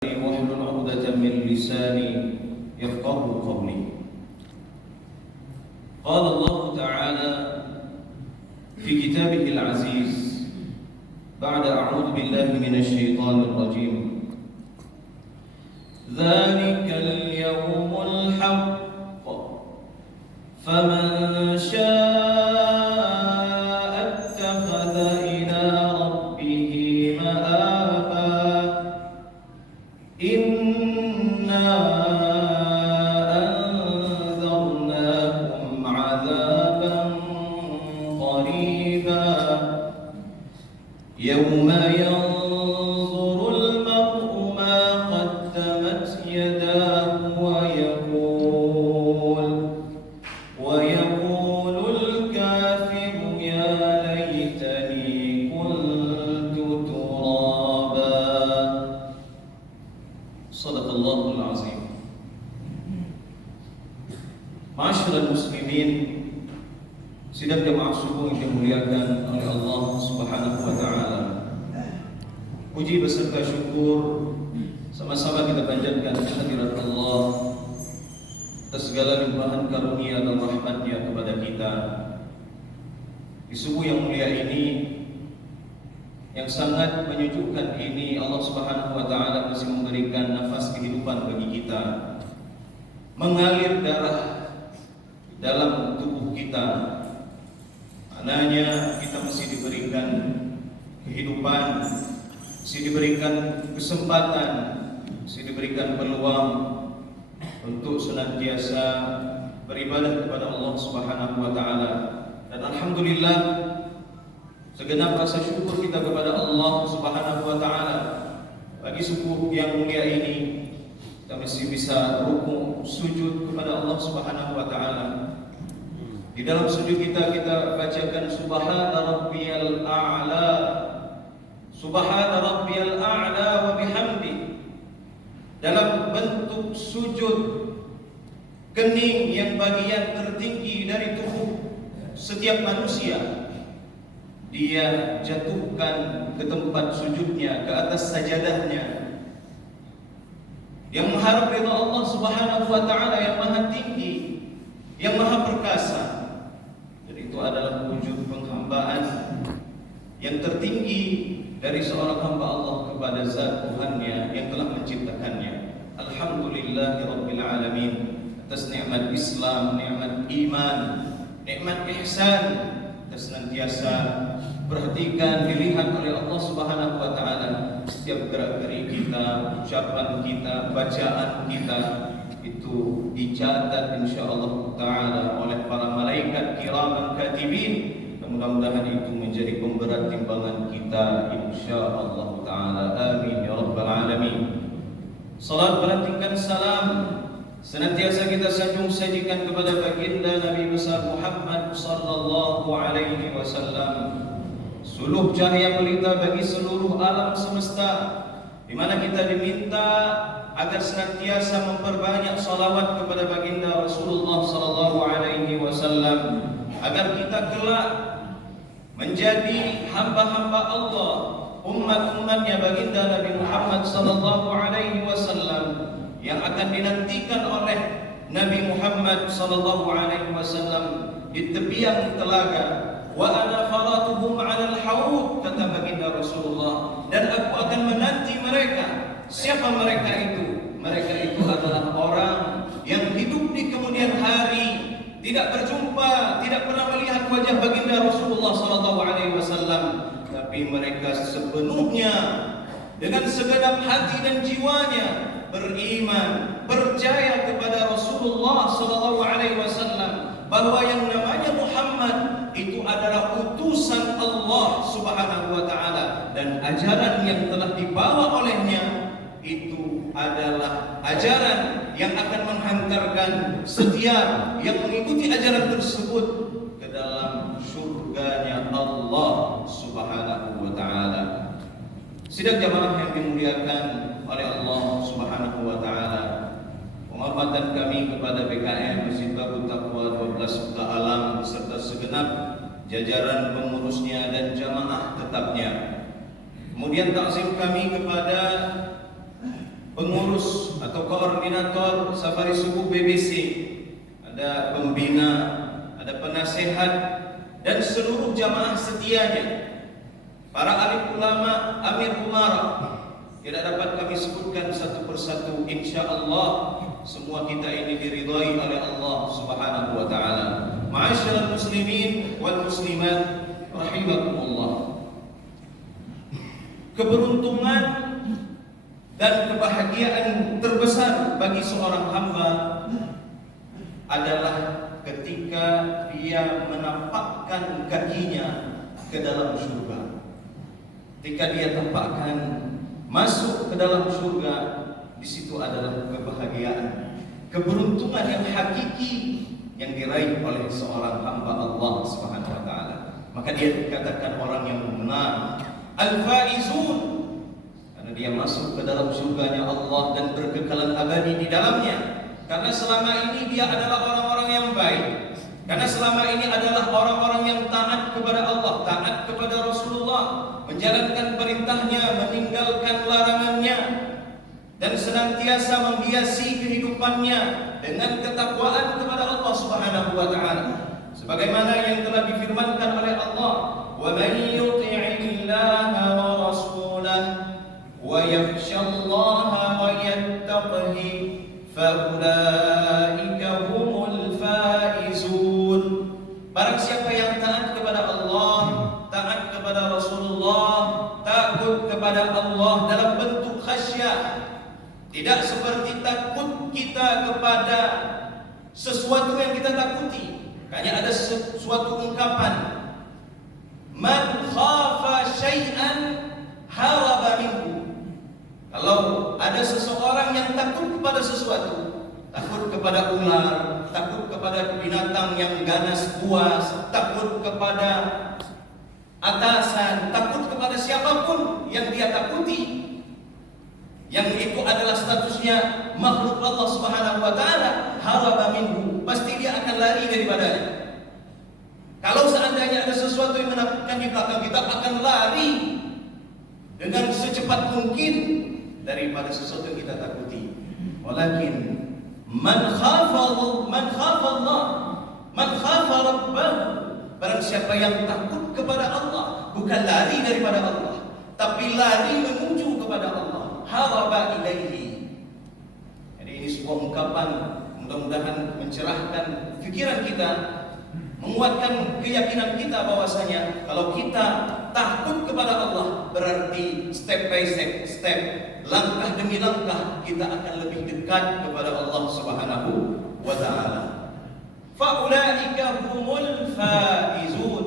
واحلل عقدة من لساني يفقهوا قولي. قال الله تعالى في كتابه العزيز بعد أعوذ بالله من الشيطان الرجيم: ذلك اليوم الحق فمن شاء اتخذ إلى ربه مآبا إنا أنذرناكم عذابا قريبا يوم ينظر المرء ما قدمت يداه ويقول الكافر يا ليتني كنت ترابا. صدق الله العظيم. Ma'asyiral muslimin, sidang jemaah subuh yang dimuliakan oleh Allah Subhanahu wa taala. Puji beserta syukur sama-sama kita panjatkan kehadirat Allah atas segala limpahan karunia dan rahmat-Nya kepada kita. Di subuh yang mulia ini, yang sangat menyejukkan ini, Allah Subhanahu wa taala masih memberikan nafas kehidupan bagi kita. Mengalir darah dalam tubuh kita. Maknanya kita masih diberikan kehidupan, masih diberikan kesempatan, masih diberikan peluang untuk senantiasa beribadah kepada Allah Subhanahu wa taala. Dan alhamdulillah, segenap rasa syukur kita kepada Allah Subhanahu wa taala bagi subuh yang mulia ini. Kita masih bisa rukuk sujud kepada Allah Subhanahu wa taala. Di dalam sujud kita bacakan subhana rabbiyal a'la, subhana rabbiyal a'la wa bihamdi, dalam bentuk sujud kening yang bagian tertinggi dari tubuh setiap manusia. Dia jatuhkan ke tempat sujudnya, ke atas sajadahnya, yang mengharap ridha Allah Subhanahu wa taala yang maha tinggi, yang maha perkasa. Dan itu adalah wujud penghambaan yang tertinggi dari seorang hamba Allah kepada zat Tuhannya yang telah menciptakannya. Alhamdulillahirabbil alamin, atas nikmat Islam, nikmat iman, nikmat ihsan, atas senantiasa perhatikan, dilihat oleh Allah Subhanahu wa taala setiap gerak-gerik kita, ucapan kita, bacaan kita itu dicatat insyaallah taala oleh para malaikat kiraman katibin. Mudah-mudahan itu menjadi pemberat timbangan kita insyaallah taala. Amin ya rabbal alamin. Salat melantingkan salam senantiasa kita sanjung sajikan kepada baginda Nabi besar Muhammad sallallahu alaihi wasallam, suluh cahaya pelita bagi seluruh alam semesta, di mana kita diminta agar senantiasa memperbanyak salawat kepada baginda Rasulullah sallallahu alaihi wasallam, agar kita kelak menjadi hamba-hamba Allah, umat-umatnya baginda Nabi Muhammad sallallahu alaihi wasallam, yang akan dinantikan oleh Nabi Muhammad sallallahu alaihi wasallam di tepian telaga. Wa ana faratuhum 'alal haud, kata baginda Rasulullah, dan aku akan menanti mereka. Siapa mereka itu? Mereka itu adalah orang yang hidup di kemudian hari, tidak berjumpa, tidak pernah melihat wajah baginda Rasulullah sallallahu alaihi wasallam, tapi mereka sepenuhnya dengan segenap hati dan jiwanya beriman, percaya kepada Rasulullah sallallahu alaihi wasallam, bahwa yang namanya Muhammad itu adalah utusan Allah Subhanahu wa taala, dan ajaran yang telah dibawa olehnya itu adalah ajaran yang akan menghantarkan setiap yang mengikuti ajaran tersebut ke dalam surganya Allah Subhanahu wa taala. Sidang jamaah yang dimuliakan oleh Allah Subhanahu wa taala, penghormatan kami kepada BKM Masjid Baru Taqwa 12 Kota Alam beserta segenap jajaran pengurusnya dan jamaah tetapnya. Kemudian takzim kami kepada pengurus atau koordinator safari subuh BBC, ada pembina, ada penasehat, dan seluruh jamaah setianya, para alim ulama, amir umara. Tidak dapat kami sebutkan satu persatu. InsyaAllah semua kita ini diridhai oleh Allah Subhanahu wa ta'ala. Ma'asyiral muslimin wal muslimat rahimakumullah. Keberuntungan dan kebahagiaan terbesar bagi seorang hamba adalah ketika dia menampakkan kakinya ke dalam surga. Ketika dia tampakkan masuk ke dalam surga, di situ adalah kebahagiaan, keberuntungan yang hakiki yang diraih oleh seorang hamba Allah Subhanahu wa taala. Maka dia dikatakan orang yang menang, al-faizun, karena dia masuk ke dalam surganya Allah dan berkekalan abadi di dalamnya. Karena selama ini dia adalah orang-orang yang baik. Karena selama ini adalah orang-orang yang taat kepada Allah, taat kepada Rasulullah, menjalankan perintahnya, meninggalkan larangannya, dan senantiasa menghiasi kehidupannya dengan ketakwaan kepada Allah Subhanahu wa ta'ala. Sebagaimana yang telah difirmankan oleh Allah, "Wa man yuti'illaha wa rasulahu wa yakhshallaha wa yattaqihi fa ulaika humul faizun." Barang siapa yang taat kepada Allah, taat kepada Rasulullah, takut kepada Allah dalam bentuk khasyah, tidak seperti takut kita kepada sesuatu yang kita takuti. Hanya ada suatu ungkapan, man khafa syai'an haraba minhu. Kalau ada seseorang yang takut kepada sesuatu, takut kepada ular, takut kepada binatang yang ganas buas, takut kepada atasan, takut kepada siapapun yang dia takuti, yang itu adalah statusnya makhluk Allah Subhanahu wa ta'ala, haraba minhu, pasti dia akan lari daripadanya. Kalau seandainya ada sesuatu yang menakutkan di belakang kita, akan lari dengan secepat mungkin daripada sesuatu yang kita takuti. Walakin man khafa Allah, man khafa Rabbah, barang siapa yang takut kepada Allah, bukan lari daripada Allah, tapi lari menuju kepada Allah, haraba ilaihi. Jadi ini sebuah ungkapan, mudah-mudahan mencerahkan pikiran kita, menguatkan keyakinan kita bahwasanya kalau kita takut kepada Allah, berarti step by step, langkah demi langkah kita akan lebih dekat kepada Allah Subhanahu wa ta'ala. Faulaika humul faizun.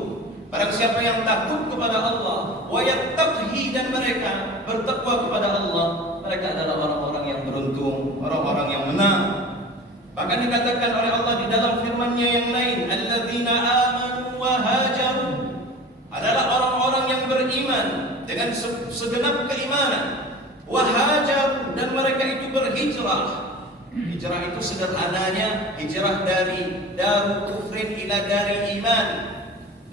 Barang siapa yang takut kepada Allah, wa yattaqi, dan mereka bertakwa kepada Allah, mereka adalah orang-orang yang beruntung, orang-orang yang menang. Bahkan dikatakan oleh Allah di dalam firman-Nya yang lain, alladzina amanu wa hajaru, adalah orang-orang yang beriman dengan segenap keimanan, wa hajaru, dan mereka itu berhijrah. Hijrah itu sederhananya hijrah dari darul kufrin ila dari iman,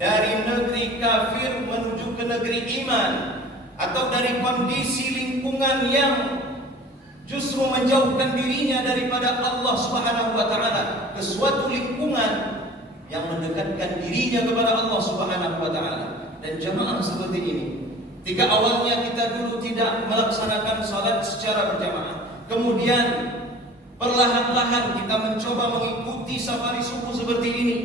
dari negeri kafir menuju ke negeri iman, atau dari kondisi lingkungan yang justru menjauhkan dirinya daripada Allah Subhanahu wa ta'ala ke suatu lingkungan yang mendekatkan dirinya kepada Allah Subhanahu wa ta'ala. Dan jamaah seperti ini, ketika awalnya kita dulu tidak melaksanakan salat secara berjamaah, kemudian perlahan-lahan kita mencoba mengikuti safari subuh seperti ini,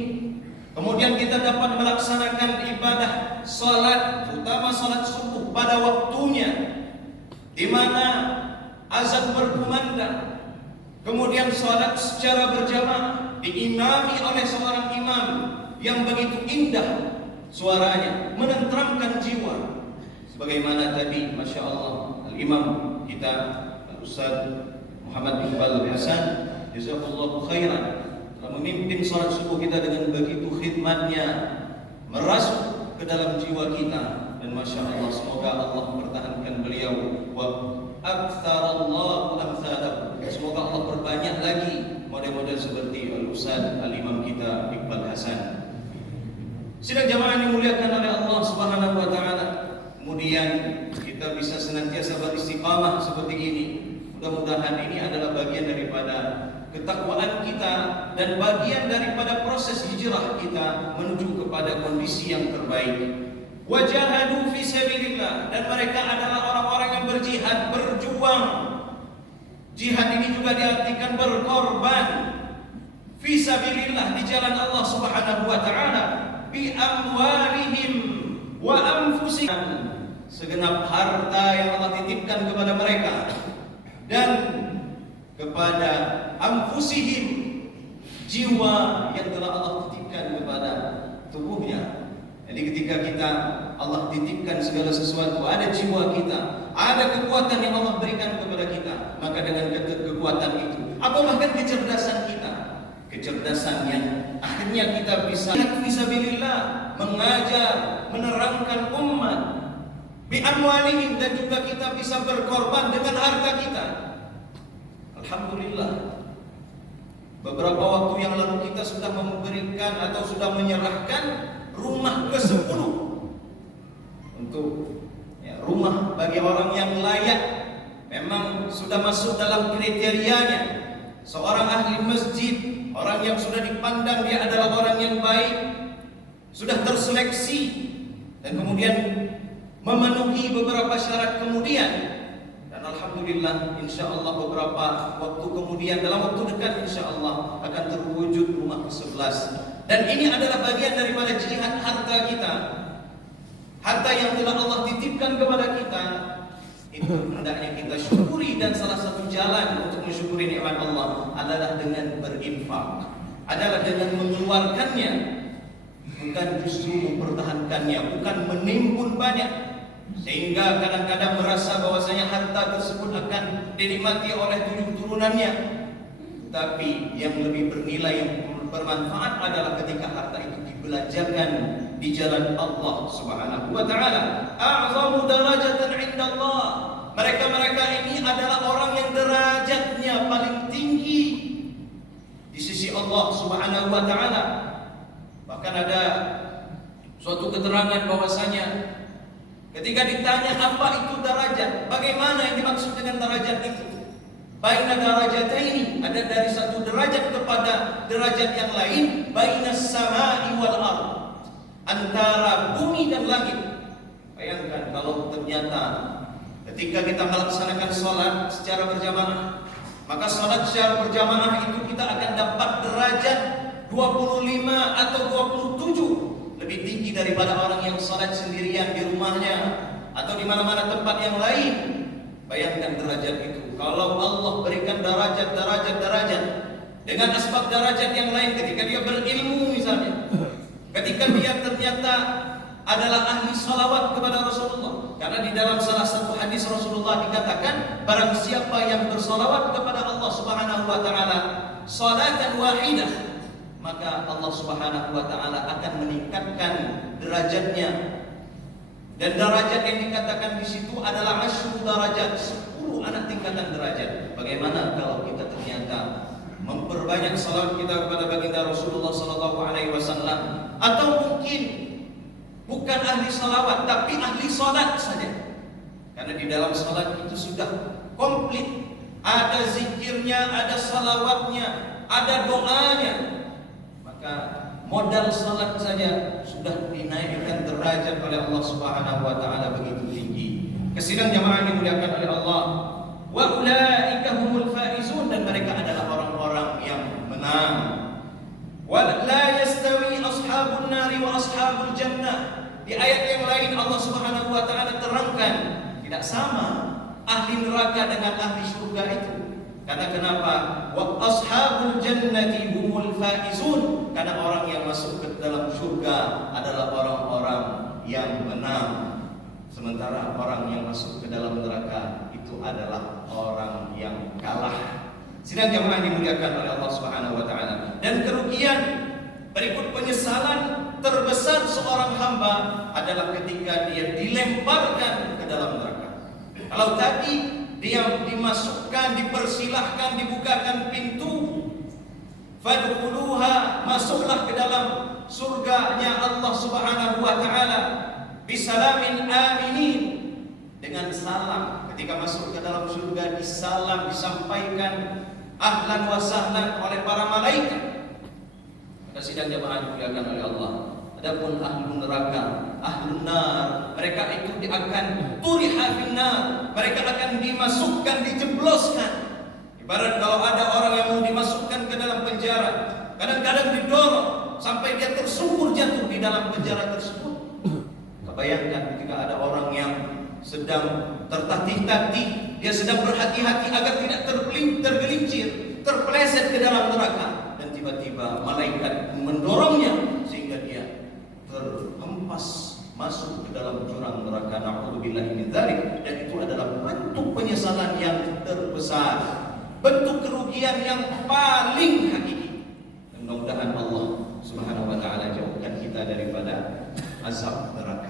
kemudian kita dapat melaksanakan ibadah salat, terutama salat subuh pada waktunya, di mana azan berkumandang, kemudian salat secara berjamaah diimami oleh seorang imam yang begitu indah suaranya, menenteramkan jiwa. Sebagaimana tadi, Masya Allah, Al-Imam kita, Al-Ustaz Muhammad Iqbal Hasan, jazakallahu khairan, telah memimpin salat subuh kita dengan begitu khidmatnya, merasuk ke dalam jiwa kita. Dan Masya Allah, semoga Allah mempertahankan beliau, wa aktsarallahu amsalahu, semoga Allah perbanyak lagi model-model seperti Al-Ustaz Al-Imam kita Iqbal Hasan. Sidang jamaah yang dimuliakan oleh Allah Subhanahu wa ta'ala, kemudian kita bisa senantiasa beristiqamah seperti ini. Mudah-mudahan mudah-mudahan ini adalah bagian daripada ketakwaan kita dan bagian daripada proses hijrah kita menuju kepada kondisi yang terbaik. Wajahadu fi sabilillah, dan mereka adalah orang-orang yang berjihad, berjuang. Jihad ini juga diartikan berkorban fi sabilillah, di jalan Allah Subhanahu wa taala, bi amwalihim wa anfusihim, segenap harta yang Allah titipkan kepada mereka dan kepada anfusihim, jiwa yang telah Allah titipkan kepada tubuhnya. Jadi ketika Allah titipkan segala sesuatu, ada jiwa kita, ada kekuatan yang Allah berikan kepada kita, maka dengan kekuatan itu, atau bahkan kecerdasan kita, kecerdasan yang akhirnya kita bisa fisabilillah, mengajar, menerangkan umat, bi amwalihim, dan juga kita bisa berkorban dengan harta kita. Alhamdulillah, beberapa waktu yang lalu kita sudah memberikan atau sudah menyerahkan rumah ke-10 untuk rumah bagi orang yang layak, memang sudah masuk dalam kriterianya. Seorang ahli masjid, orang yang sudah dipandang dia adalah orang yang baik, sudah terseleksi dan kemudian memenuhi beberapa syarat kemudian, dan alhamdulillah insyaallah beberapa waktu kemudian, dalam waktu dekat insyaallah akan terwujud rumah ke-11. Dan ini adalah bagian daripada jihad harta kita, harta yang telah Allah titipkan kepada kita. Itu hendaknya kita syukuri, dan salah satu jalan untuk mensyukuri nikmat Allah adalah dengan berinfak, adalah dengan mengeluarkannya, bukan justru mempertahankannya, bukan menimbun banyak sehingga kadang-kadang merasa bahwasanya harta tersebut akan dinikmati oleh turunannya. Tapi yang lebih bernilai, yang bermanfaat adalah ketika harta itu dibelanjakan di jalan Allah Subhanahu wa taala. A'zamu darajatan 'inda Allah. Mereka-mereka ini adalah orang yang derajatnya paling tinggi di sisi Allah Subhanahu wa taala. Bahkan ada suatu keterangan bahwasanya ketika ditanya apa itu derajat, bagaimana yang dimaksud dengan derajat itu? Baina darajataini, ada dari satu derajat kepada derajat yang lain, bainas samai wal ard, antara bumi dan langit. Bayangkan kalau ternyata ketika kita melaksanakan sholat secara berjamaah, maka sholat secara berjamaah itu kita akan dapat derajat 25 atau 27, lebih tinggi daripada orang yang sholat sendirian di rumahnya atau di mana-mana tempat yang lain. Bayangkan derajat itu. Kalau Allah berikan derajat dengan asbab derajat yang lain, ketika dia berilmu misalnya, ketika dia ternyata adalah ahli salawat kepada Rasulullah, karena di dalam salah satu hadis Rasulullah dikatakan, barang siapa yang bersalawat kepada Allah Subhanahu wa taala salatan wahidah, maka Allah Subhanahu wa taala akan meningkatkan derajatnya. Dan derajat yang dikatakan di situ adalah asyru derajat, 10 anak tingkatan derajat. Bagaimana kalau kita ternyata memperbanyak salawat kita kepada baginda Rasulullah sallallahu alaihi wasallam, atau mungkin bukan ahli salawat tapi ahli salat saja. Karena di dalam salat itu sudah komplit, ada zikirnya, ada salawatnya, ada doanya. Maka modal salat saja sudah dinaikkan derajat oleh Allah Subhanahu wa taala begitu tinggi. Kesidang jamaah dimuliakan oleh Allah. Wa ulaika humul faizun, dan mereka adalah orang-orang yang menang. Wa la yastawi ashabun nari wa ashabul jannah. Di ayat yang lain Allah Subhanahu wa taala terangkan, tidak sama ahli neraka dengan ahli surga itu. Karena kenapa? Wa ashabul jannati humul faizun, karena orang yang masuk ke dalam surga adalah orang-orang yang menang. Sementara orang yang masuk ke dalam neraka itu adalah orang yang kalah. Sidang jamaah dimuliakan oleh Allah Subhanahu wa taala. Dan kerugian berikut penyesalan terbesar seorang hamba adalah ketika dia dilemparkan ke dalam neraka. Kalau tadi dia dimasukkan, dipersilahkan, dibukakan pintu, fadkhuluha, masuklah ke dalam surganya Allah Subhanahu wa taala, bisalamin aminin, dengan salam, ketika masuk ke dalam surga disalam, disampaikan ahlan wa sahlan oleh para malaikat. Pada sidang jamaah dimuliakan oleh Allah. Adapun ahlun neraka, ahlun nar, mereka itu akan turiha finnar, mereka akan dimasukkan, dijebloskan. Ibarat kalau ada orang yang mau dimasukkan ke dalam penjara, kadang-kadang didorong sampai dia tersungkur jatuh di dalam penjara tersebut. Bayangkan ketika ada orang yang sedang tertatih-tatih, dia sedang berhati-hati agar tidak tergelincir, terpeleset ke dalam neraka, dan tiba-tiba malaikat mendorongnya sehingga dia terhempas masuk ke dalam jurang neraka. Na'udzubillahi min dzalik. Dan itu adalah bentuk penyesalan yang terbesar, bentuk kerugian yang paling hakiki. Dan mudah-mudahan Allah Subhanahu wa taala jauhkan kita daripada azab neraka.